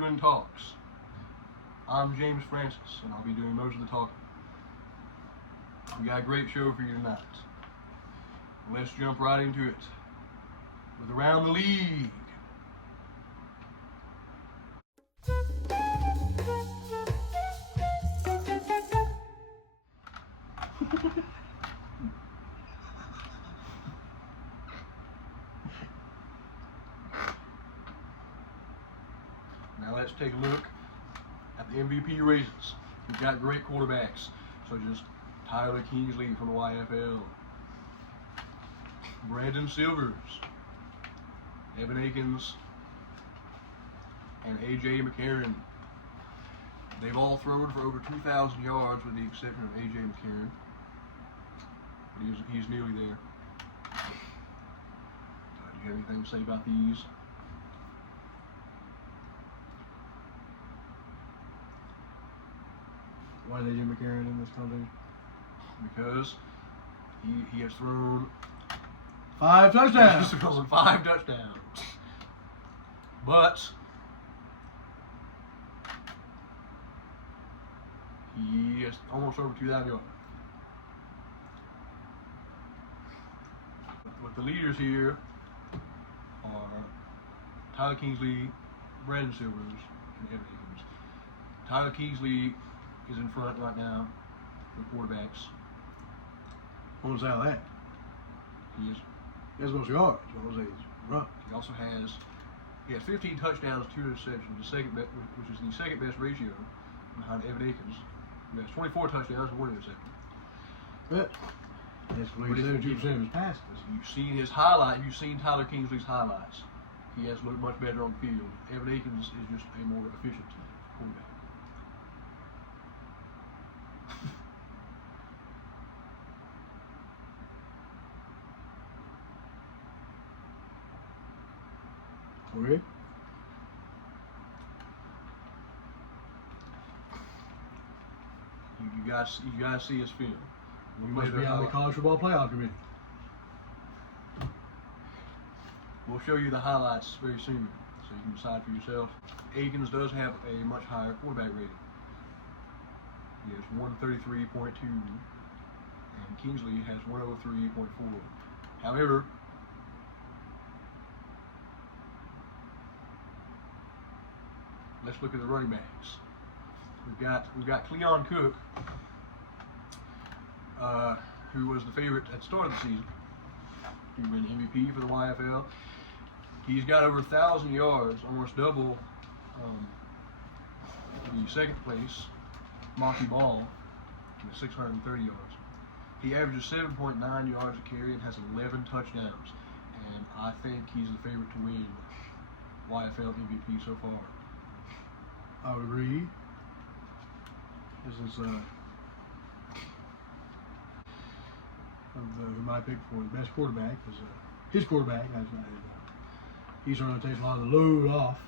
Ewan Talks. I'm James Francis, and I'll be doing most of the talking. We got a great show for you tonight. Let's jump right into it with Around the League. Now let's take a look at the MVP races. We've got great quarterbacks, such as Tyler Kingsley from the YFL, Brandon Silvers, Evan Akins, and AJ McCarron. They've all thrown for over 2,000 yards with the exception of AJ McCarron. But he's nearly there. Do you have anything to say about these? Why is AJ McCarron in this conversation? Because he has thrown 5 touchdowns. He's thrown 5 touchdowns. But he is almost over 2,000 yards. But the leaders here are Tyler Kingsley, Brandon Silvers, and Evan Akins. Tyler Kingsley is in front right now for quarterbacks. What was that? He has most yards. What was he's run? He also has 15 touchdowns, 2 interceptions, which is the second best ratio behind Evan Akins, who has 24 touchdowns and 1 interception. But that's 72% of his passes. You've seen his highlight. You've seen Tyler Kingsley's highlights. He has looked much better on the field. Evan Akins is just a more efficient quarterback. Okay. You guys see his film. We must be on the college football playoff committee. We'll show you the highlights very soon, so you can decide for yourself. Akins does have a much higher quarterback rating. He has 133.2, and Kingsley has 103.4. However, let's look at the running backs. We've got Cleon Cook, who was the favorite at the start of the season to win MVP for the YFL. He's got over 1,000 yards, almost double the second place Monty Ball with 630 yards. He averages 7.9 yards a carry and has 11 touchdowns. And I think he's the favorite to win YFL MVP so far. I would agree. This is who my pick for the best quarterback is his quarterback. He certainly takes a lot of the load off.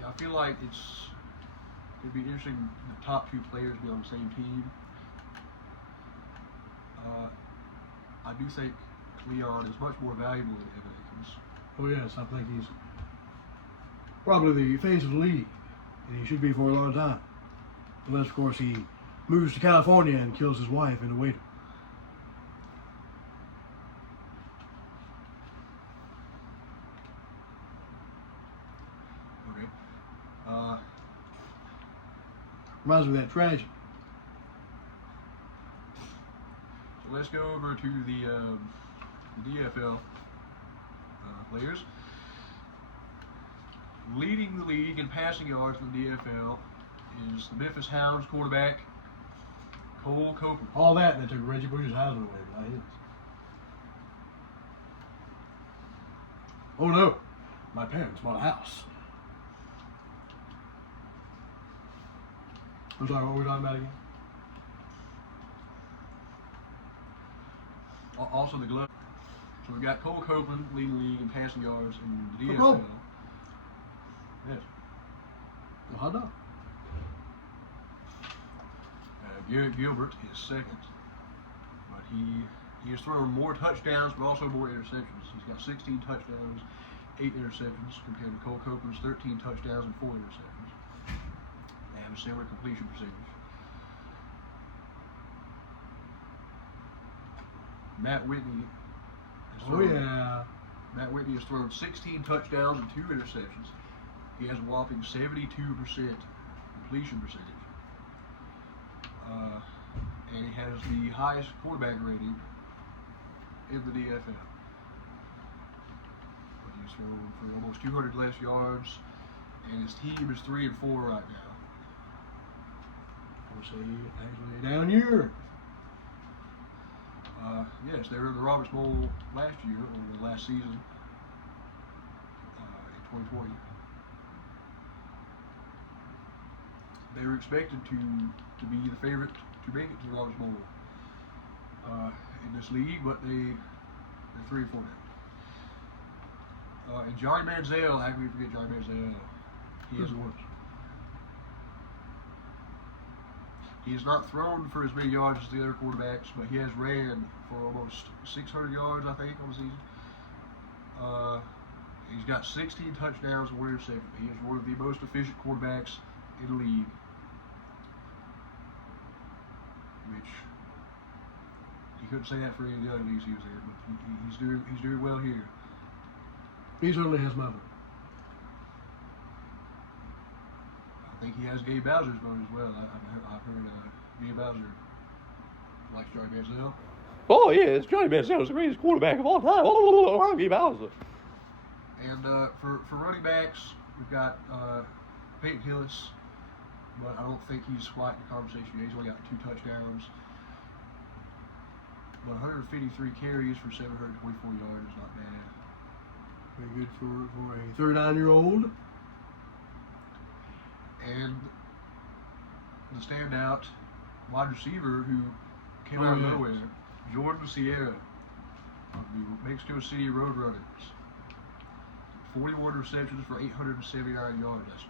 Yeah, I feel like it'd be interesting the top 2 players be on the same team. I do think Cleon is much more valuable than Evan Akins. Oh yes, I think he's probably the face of the league, and he should be for a long time. Unless, of course, he moves to California and kills his wife in a waiter. Okay. Reminds me of that tragedy. So let's go over to the DFL players. Leading the league in passing yards in the DFL is the Memphis Hounds quarterback, Cole Copeland. All that, and they took Reggie Bush's Heisman away, not his. Oh no, my parents bought a house. I'm sorry, what were we talking about again? Also the glove. So we've got Cole Copeland leading the league in passing yards in the DFL. Copeland. Yes. The hot dog. Garrett Gilbert is second, but he has thrown more touchdowns, but also more interceptions. He's got 16 touchdowns 8 interceptions compared to Cole Copeland's 13 touchdowns and 4 interceptions. They have a similar completion percentage. Matt Whitney has thrown 16 touchdowns and 2 interceptions. He has a whopping 72% completion percentage. And he has the highest quarterback rating in the DFL. He's thrown for almost 200 less yards, and his team is 3-4 right now. We'll see, actually down here. Yes, they were in the Roberts Bowl last year, or last season, in 2020. They were expected to be the favorite to make it to the Roberts Bowl in this league, but they're 3-4 now. And Johnny Manziel, how can we forget Johnny Manziel? He has once. He has not thrown for as many yards as the other quarterbacks, but he has ran for almost 600 yards, I think, on the season. He's got 16 touchdowns and 1 interception. He is one of the most efficient quarterbacks in the league, which he couldn't say that for any of the other leagues he was in, but he's doing well here. He certainly has my vote. I think he has Gabe Bowser's vote as well. I've heard Gabe Bowser likes Johnny Manziel. Oh, yes, Johnny Manziel is the greatest quarterback of all time. Oh, Gabe Bowser. And for running backs, we've got Peyton Hillis, but I don't think he's quite in the conversation yet. He's only got 2 touchdowns. 153 carries for 724 yards is not bad. Very good for a 39-year-old. And the standout wide receiver who came out of nowhere, Jordan Sierra of the Mexico City Roadrunners. 41 receptions for 879 yards. That's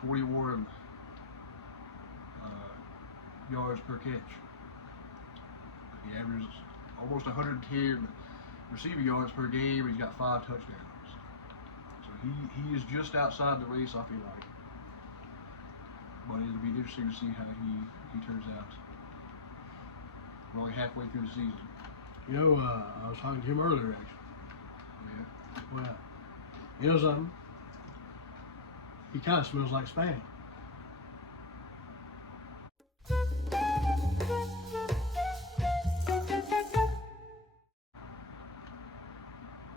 21 yards per catch. He averages almost 110 receiving yards per game. He's got 5 touchdowns. So he is just outside the race, I feel like. But it'll be interesting to see how he turns out. We're only halfway through the season. You know, I was talking to him earlier, actually. Yeah. Well, you know something? He kind of smells like Spam.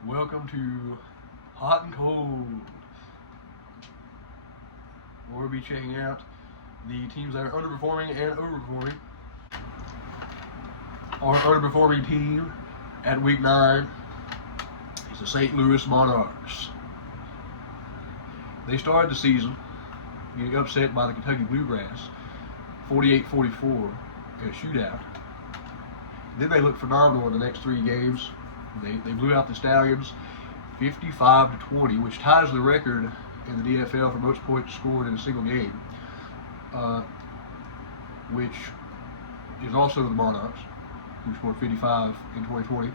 Welcome to Hot and Cold. We'll be checking out the teams that are underperforming and overperforming. Our underperforming team at week 9 is the St. Louis Monarchs. They started the season getting upset by the Kentucky Bluegrass, 48-44 in a shootout. Then they looked phenomenal in the next 3 games. They blew out the Stallions 55-20, which ties the record in the DFL for most points scored in a single game, which is also the Monarchs, who scored 55 in 2020.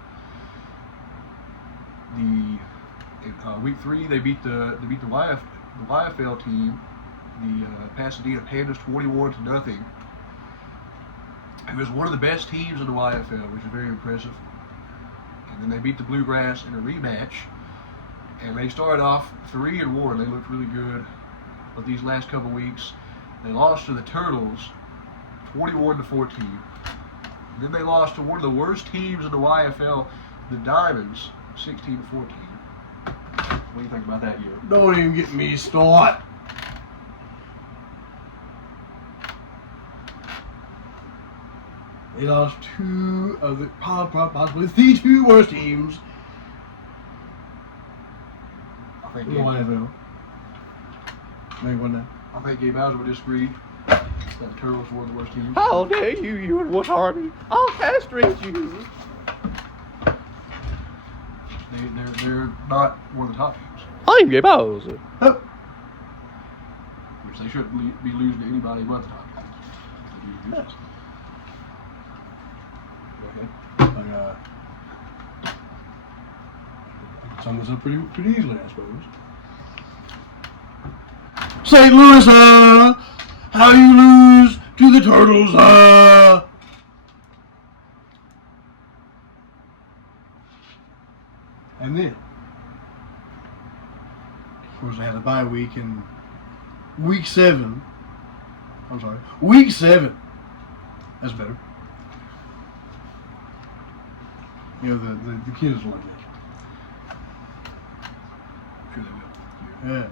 In week 3, they beat the YFL team, the Pasadena Pandas, 21-0. It was one of the best teams in the YFL, which is very impressive. And then they beat the Bluegrass in a rematch, and they started off 3-1. They looked really good, but these last couple weeks, they lost to the Turtles, 21-14. And then they lost to one of the worst teams in the YFL, the Diamonds, 16-14. What do you think about that, year? Don't even get me started. They lost 2 of the possibly the 2 worst teams I think in the YFL. Maybe one now. I think Gabe Bowser would disagree that the Turtles were the worst team. How dare you, you and What's Army? I'll castrate you. They're not one of the top teams, I'm Gabe Bowser. Oh. which they shouldn't be losing to anybody but the top teams. Go ahead. sum this up pretty easily, I suppose. St. Louis, how you lose to the Turtles, And then, of course, they had a bye week in week 7. Week 7. That's better. You know, the kids like that. Sure they will. Yeah.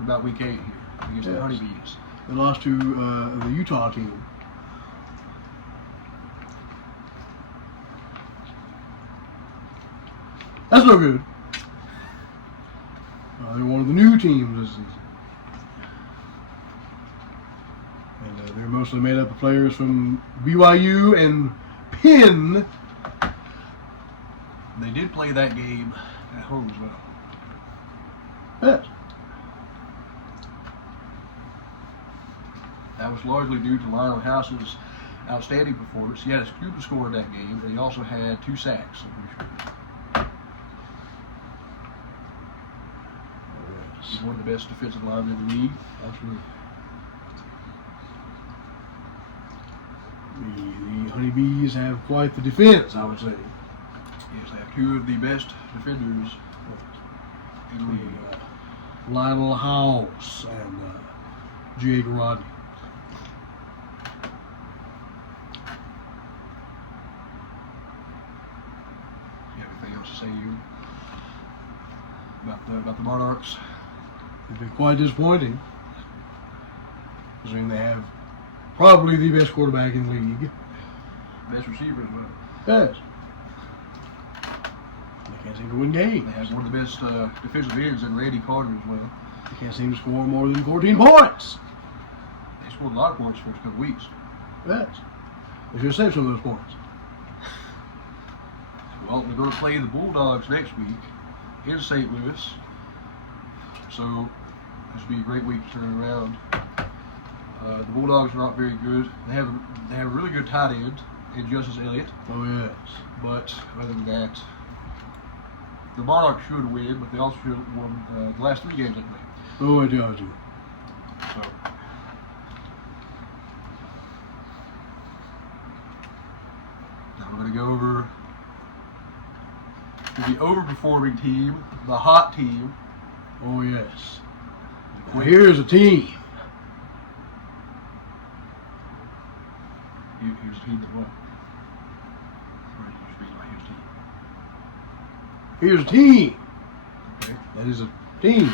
About week 8 here against the Yes. Honeybees. They lost to the Utah team. That's no good. They're one of the new teams this season. And they're mostly made up of players from BYU and Penn. They did play that game at home as well. Yes. That was largely due to Lionel House's outstanding performance. He had a scoop score in that game, and he also had 2 sacks, I'm pretty sure. He's one of the best defensive linemen in the league. Absolutely. The Honeybees have quite the defense, I would say. Yes, they have 2 of the best defenders in the league. Lionel House and Jake Rodney. You have anything else to say, Ewan, about the Monarchs? It's been quite disappointing. Considering they have probably the best quarterback in the league. Best receiver as well. Yes. They can't seem to win games. They have one of the best defensive ends in Randy Carter as well. They can't seem to score more than 14 points. They scored a lot of points the first couple weeks. Yes. They should have saved some of those points. Well, they're going to play the Bulldogs next week in St. Louis. So this will be a great week to turn around. The Bulldogs are not very good. They have a really good tight end in Justice Elliott. Oh, yes. But other than that, the Monarchs should win, but they also should have won the last 3 games they played. Oh, I do. So now we're going to go over to the overperforming team, the hot team. Oh, yes. Now, here's a team. Here's a team that what? Here's a team. Here's a team. Okay. That is a team.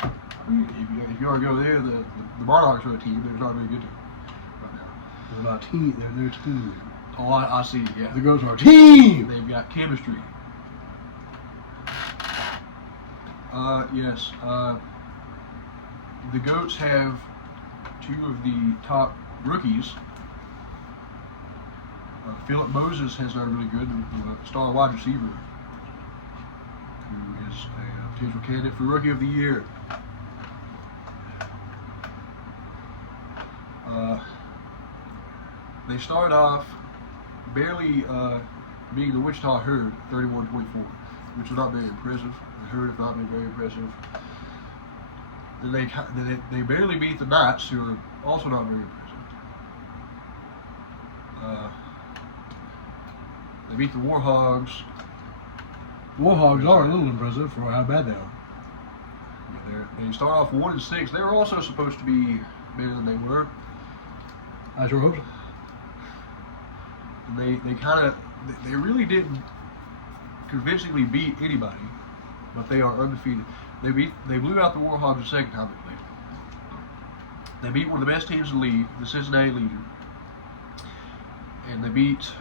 If you want to go there, the Monarchs are a team, but it's not a very good team right now. They're not team. They're their team. Oh, I see, yeah. The Goats are a team. They've got chemistry. Yes. The Goats have 2 of the top rookies. Philip Moses has done really good, the star wide receiver, who is a potential candidate for Rookie of the Year. They started off barely beating the Wichita Herd 31-24, which is not very impressive. The Herd have not been very impressive. Then they barely beat the Knights, who are also not very impressive. They beat the Warhogs. Warhogs are a little impressive for how bad they are. They start off 1-6. They were also supposed to be better than they were. I sure hope so. They really didn't convincingly beat anybody, but they are undefeated. They blew out the Warhogs the second time they played. They beat one of the best teams in the league, the Cincinnati Legion, and they beat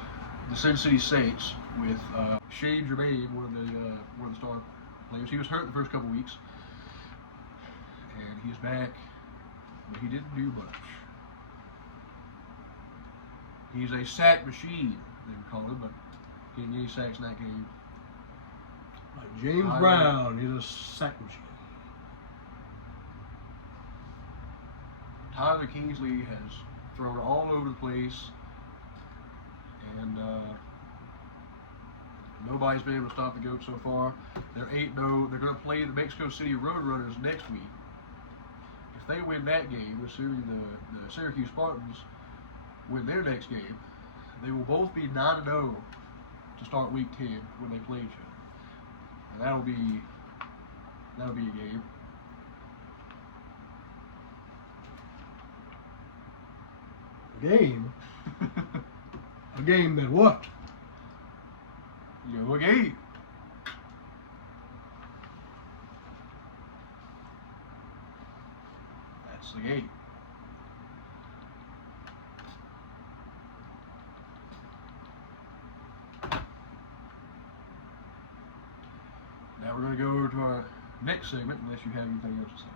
the Sin City Saints with Shane Germain, one of the star players. He was hurt the first couple weeks, and he's back, but he didn't do much. He's a sack machine, they would call him, but he didn't get any sacks in that game. Like James Brown is a sack machine. Tyler Kingsley has thrown all over the place, and nobody's been able to stop the GOAT so far. They're 8-0. They're going to play the Mexico City Roadrunners next week. If they win that game, assuming the Syracuse Spartans win their next game, they will both be 9-0 to start Week 10 when they play each other. And that'll be a game. Game? A game that what? A game. That's the game. Now we're going to go over to our next segment, unless you have anything else to say.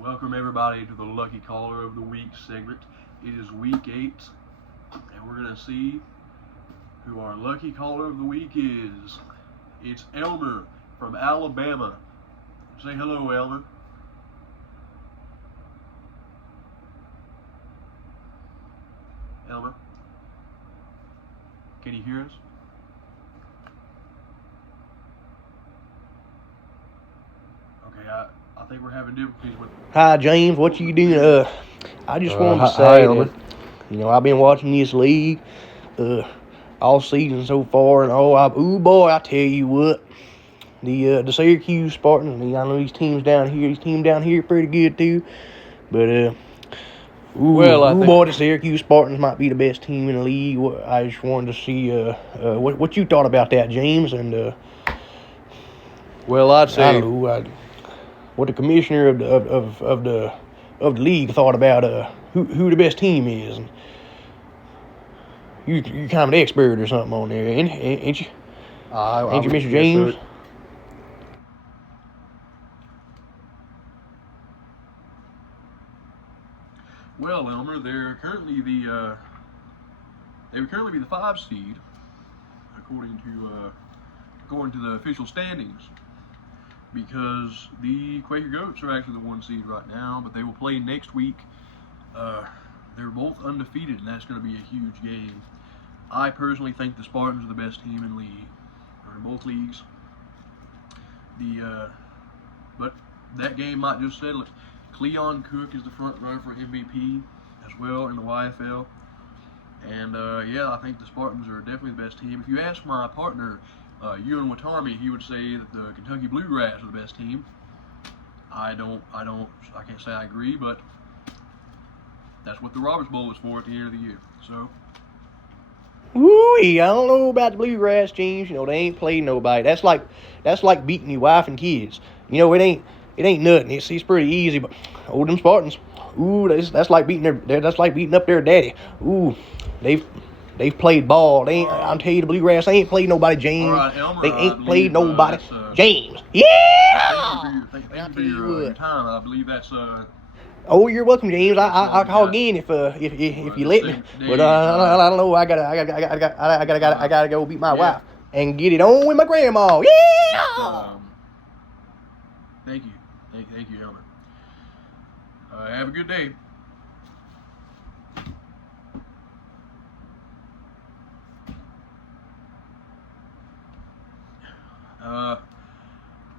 Welcome everybody to the Lucky Caller of the Week segment. It is Week 8, and we're going to see who our Lucky Caller of the Week is. It's Elmer from Alabama. Say hello, Elmer. Elmer, can you hear us? Okay, I think we're having difficulties with... Hi, James. What you doing? I just wanted to hi, say Elmer. that, I've been watching this league, all season so far, and ooh boy, I tell you what, the Syracuse Spartans. I know these teams down here, pretty good too, but I think boy, the Syracuse Spartans might be the best team in the league. I just wanted to see what you thought about that, James, and I'd I say don't know what the commissioner of the league thought about who the best team is. And you're kind of an expert or something on there, ain't you? Ain't you, Mr. James? Yes, Well, Elmer, they would currently be the 5 seed, according to the official standings, because the Quaker Goats are actually the 1 seed right now, but they will play next week. They're both undefeated, and that's going to be a huge game. I personally think the Spartans are the best team in both leagues. But that game might just settle it. Cleon Cook is the front runner for MVP as well in the YFL. And I think the Spartans are definitely the best team. If you ask my partner, Ewan he would say that the Kentucky Bluegrass are the best team. I can't say I agree, but that's what the Roberts Bowl is for at the end of the year. So. Ooh, I don't know about the Bluegrass teams. They ain't played nobody. That's like beating your wife and kids. It ain't nothing. It's pretty easy, but them Spartans, that's like beating up their daddy. Ooh, they've played ball. I'm telling you, the Bluegrass ain't played nobody, James. All right, Elmer, they ain't played nobody, that's, James. Yeah. Thank you for your time. I believe that's Oh, you're welcome, James. I'll call again if you let me. But I don't know. I gotta go beat my wife and get it on with my grandma. Yeah. Thank you, Elmer. Have a good day. Now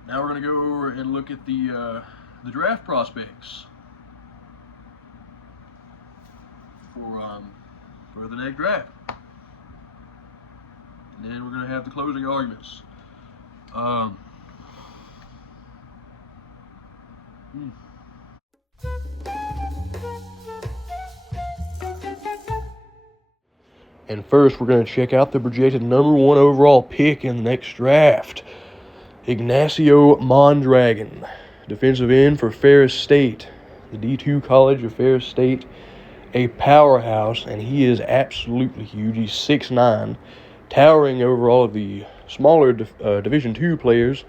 we're gonna go over and look at the draft prospects for the next draft, and then we're gonna have the closing arguments. And first, we're going to check out the projected number 1 overall pick in the next draft. Ignacio Mondragon, defensive end for Ferris State, the D2 College of Ferris State, a powerhouse, and he is absolutely huge. He's 6'9", towering over all of the smaller Division II players,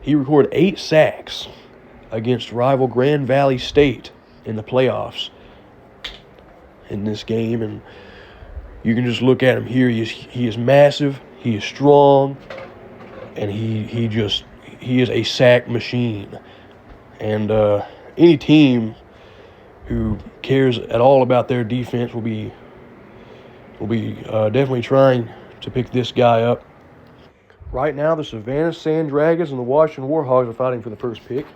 he recorded 8 sacks against rival Grand Valley State in the playoffs in this game. And you can just look at him here. He is massive, he is strong, and he is a sack machine. And any team who cares at all about their defense will be definitely trying to pick this guy up. Right now, the Savannah Sand Dragons and the Washington Warhogs are fighting for the first pick.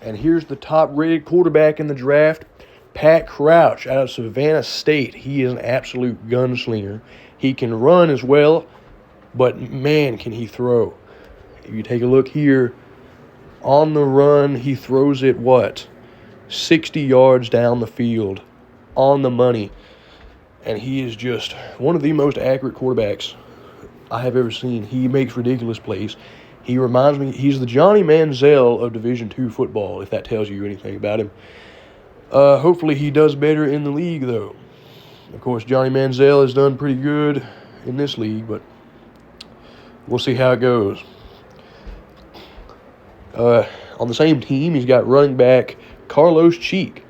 And here's the top-rated quarterback in the draft, Pat Crouch out of Savannah State. He is an absolute gunslinger. He can run as well, but man, can he throw. If you take a look here, on the run, he throws it, 60 yards down the field, on the money. And he is just one of the most accurate quarterbacks I have ever seen. He makes ridiculous plays. He reminds me, he's the Johnny Manziel of Division II football, if that tells you anything about him. Hopefully he does better in the league, though. Of course, Johnny Manziel has done pretty good in this league, but we'll see how it goes. On the same team, he's got running back Carlos Cheek,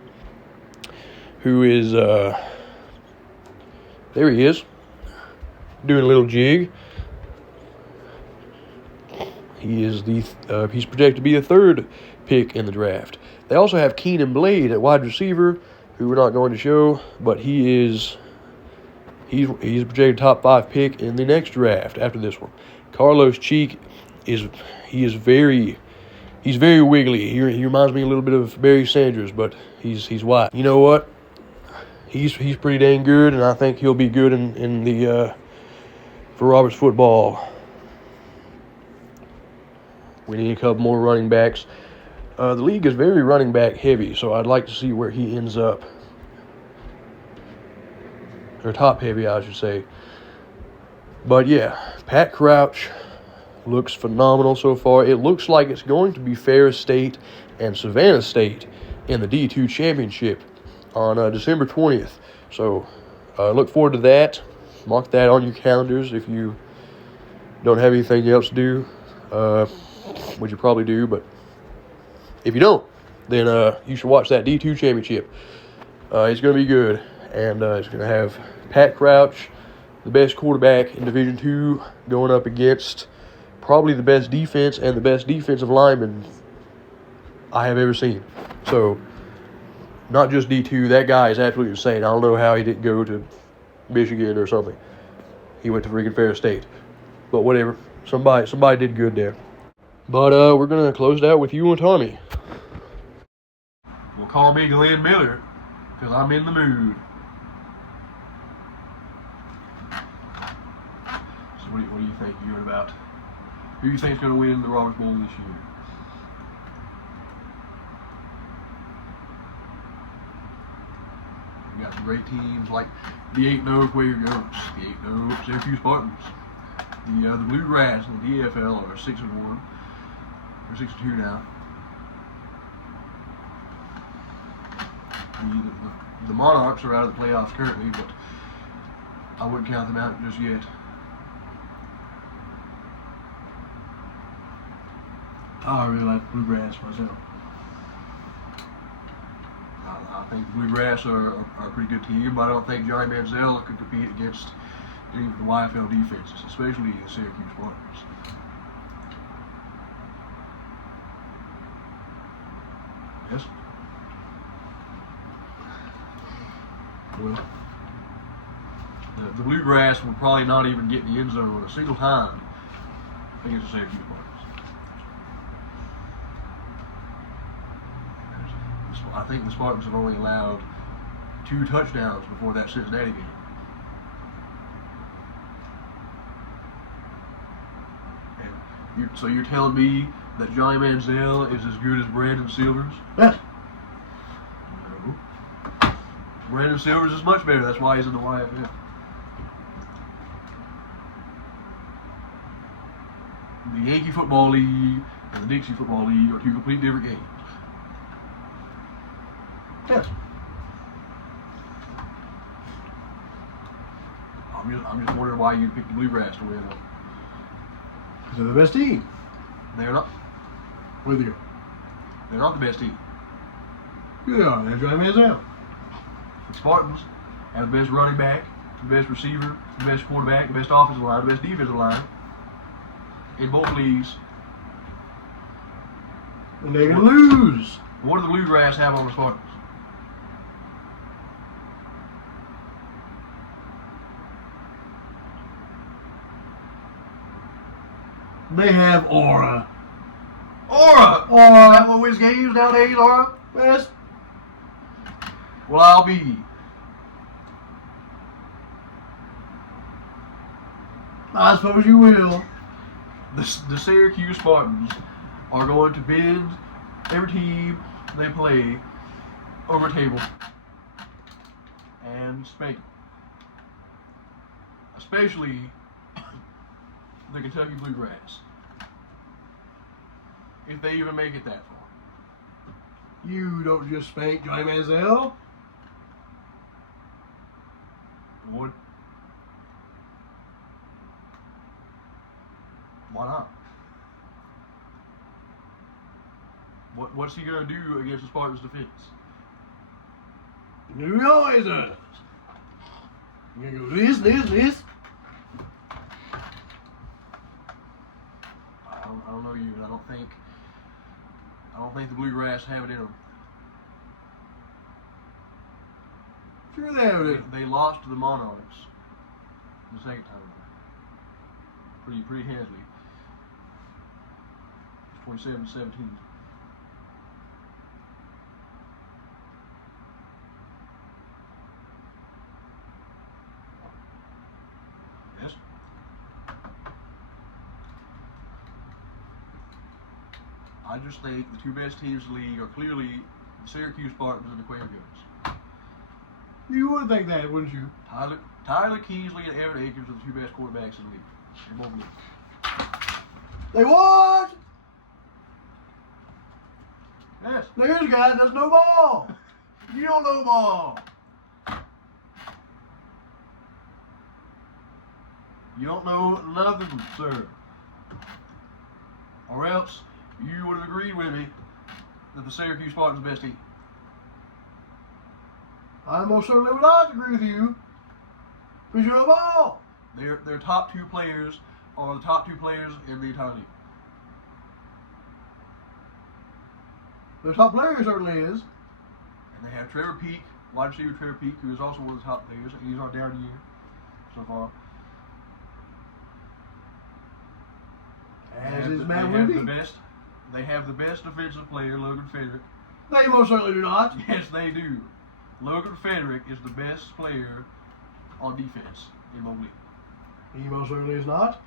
who is, there he is, doing a little jig. He is he's projected to be the 3rd pick in the draft. They also have Keenan Blade at wide receiver, who we're not going to show, but he's a projected top 5 pick in the next draft after this one. Carlos Cheek is very wiggly. He reminds me a little bit of Barry Sanders, but he's white. You know what? He's pretty dang good, and I think he'll be good in the for Roberts football. We need a couple more running backs. The league is very running back heavy, so I'd like to see where he ends up. Or top heavy, I should say. But yeah, Pat Crouch looks phenomenal so far. It looks like it's going to be Ferris State and Savannah State in the D2 championship on December 20th. So look forward to that. Mark that on your calendars if you don't have anything else to do. Which you probably do, but if you don't, then you should watch that D2 championship. It's going to be good, and it's going to have Pat Crouch, the best quarterback in Division II, going up against probably the best defense and the best defensive lineman I have ever seen. So, not just D2, that guy is absolutely insane. I don't know how he didn't go to Michigan or something. He went to freaking Ferris State. But whatever. Somebody did good there. But we're going to close it out with Ewan and Tommy. Well, call me Glenn Miller, because I'm in the mood. So what do you think, Ewan, about who do you think is going to win the Roberts Bowl this year? We got some great teams like the 8-0 Quaker Goats, the 8-0 Syracuse Spartans, the Bluegrass and the DFL are 6-1. They're 6-2 now. The Monarchs are out of the playoffs currently, but I wouldn't count them out just yet. I really like Bluegrass myself. I think the Bluegrass are a pretty good team, but I don't think Johnny Manziel could compete against any of the YFL defenses, especially the Syracuse Spartans. Yes? Well, the Bluegrass would probably not even get in the end zone a single time against the Syracuse Spartans. I think the Spartans have only allowed 2 touchdowns before that Cincinnati game. So you're telling me that Johnny Manziel is as good as Brandon Silvers? Yes. No. Brandon Silvers is much better. That's why he's in the YFL. The Yankee Football League and the Dixie Football League are 2 completely different games. Yes. I'm just wondering why you picked the Bluegrass to win. They're the best team. They're not. Where they go? They're not the best team. Here they are. They're Johnny Manziel. The Spartans have the best running back, the best receiver, the best quarterback, the best offensive line, the best defensive line in both leagues. And they can lose. What do the Bluegrass have on the Spartans? They have aura. Aura! Aura. That what wins games nowadays, Aura? Yes. Well, I'll be. I suppose you will. The Syracuse Spartans are going to bend every team they play over a table and spank them. Especially the Kentucky Bluegrass. If they even make it that far. You don't just spank Johnny Manziel. Would. Why not? What's he gonna do against the Spartans' defense? He always does. You're gonna go this. I don't know you, but I don't think the Bluegrass have it in them. Sure they have it. They lost to the Monarchs the second time. Pretty handily. 27-17. Yes. I just think the two best teams in the league are clearly the Syracuse Spartans and the Quaker Goats. You would think that, wouldn't you? Tyler Keesley and Evan Akers are the two best quarterbacks in the league. In both leagues. They what? Yes. Now here's a guy that doesn't know ball. You don't know ball. You don't know nothing, sir. Or else you would have agreed with me that the Syracuse Spartans are the best team. I most certainly would not agree with you. Because you know ball. Their top two players are the top two players in the entire league. The top player certainly is. And they have Trevor Peake, wide receiver Trevor Peake, who is also one of the top players. He's on down year so far. As is Matt Wendy. They have the best defensive player, Logan Frederick. They most certainly do not. Yes, they do. Logan Frederick is the best player on defense in the league. He most certainly is not.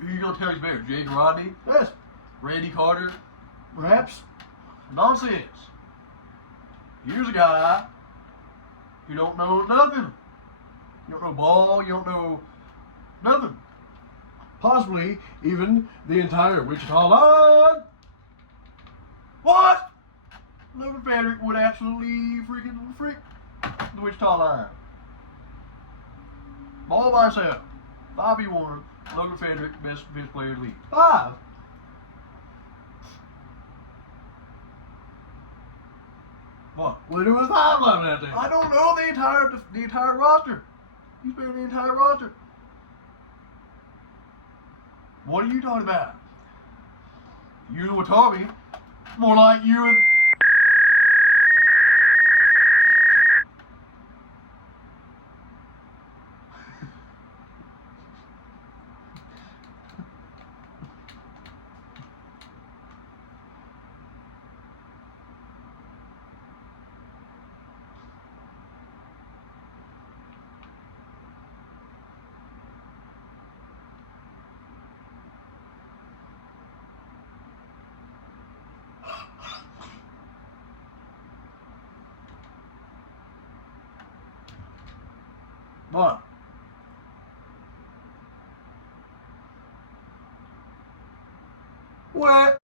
Who are you going to tell he's better? Jake Rodney? Yes. Randy Carter? Perhaps. Nonsense. Here's a guy who don't know nothing. You don't know ball. You don't know nothing. Possibly even the entire Wichita line. What? Logan Frederick would absolutely freak the Wichita line. All by himself. 5v1. Logan Frederick, best player in the league. 5. What? What are they doing with 5 left out there? I don't know the entire roster. He's been the entire roster. What are you talking about? You and Tommy. More like you and. What? What?